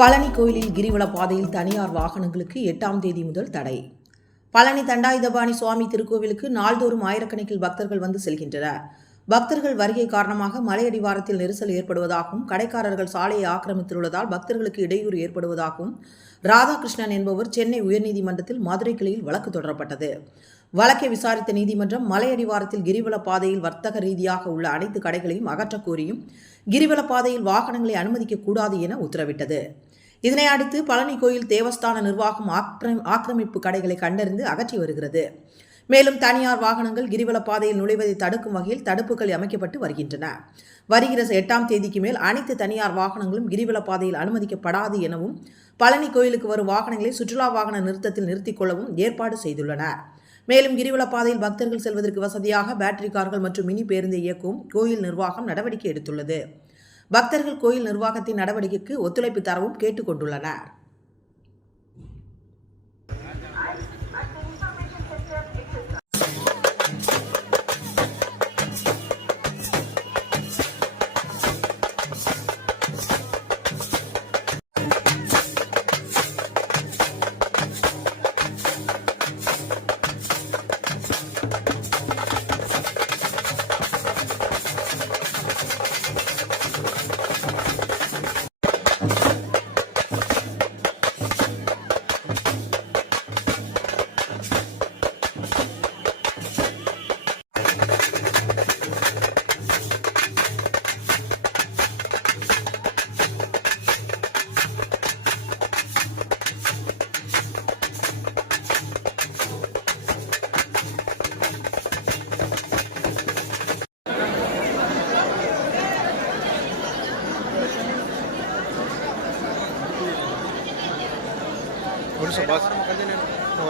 பழனி கோயிலில் கிரிவல பாதையில் தனியார் வாகனங்களுக்கு 8ஆம் தேதி முதல் தடை. பழனி தண்டாயுதபாணி சுவாமி திருக்கோவிலுக்கு நாள்தோறும் ஆயிரக்கணக்கில் பக்தர்கள் வந்து செல்கின்றனர். பக்தர்கள் வருகை காரணமாக மலையடிவாரத்தில் நெரிசல் ஏற்படுவதாகவும், கடைக்காரர்கள் சாலையை ஆக்கிரமித்துள்ளதால் பக்தர்களுக்கு இடையூறு ஏற்படுவதாகவும் ராதாகிருஷ்ணன் என்பவர் சென்னை உயர்நீதிமன்றத்தில் மதுரை கிளையில் வழக்கு தொடரப்பட்டது. வழக்கை விசாரித்த நீதிமன்றம் மலையடிவாரத்தில் கிரிவல பாதையில் வர்த்தக ரீதியாக உள்ள அனைத்து கடைகளையும் அகற்றக் கோரியும் கிரிவல பாதையில் வாகனங்களை அனுமதிக்கக்கூடாது என உத்தரவிட்டது. இதனை அடுத்து பழனி கோயில் தேவஸ்தான நிர்வாகம் ஆக்கிரமிப்பு கடைகளை கண்டறிந்து அகற்றி வருகிறது. மேலும் தனியார் வாகனங்கள் கிரிவல பாதையில் நுழைவதை தடுக்கும் வகையில் தடுப்புகள் அமைக்கப்பட்டு வருகின்றன. வருகிற 8ஆம் தேதிக்கு மேல் அனைத்து தனியார் வாகனங்களும் கிரிவல பாதையில் அனுமதிக்கப்படாது எனவும், பழனி கோயிலுக்கு வரும் வாகனங்களை சுற்றுலா வாகன நிறுத்தத்தில் நிறுத்திக் கொள்ளவும் ஏற்பாடு செய்துள்ளனர். மேலும் கிரிவல பாதையில் பக்தர்கள் செல்வதற்கு வசதியாக பேட்டரி கார்கள் மற்றும் மினி பேருந்தை இயக்கவும் கோயில் நிர்வாகம் நடவடிக்கை எடுத்துள்ளது. பக்தர்கள் கோயில் நிர்வாகத்தின் நடவடிக்கைக்கு ஒத்துழைப்பு தரவும் கேட்டுக் கொண்டுள்ளனர். Por eso pasa. No,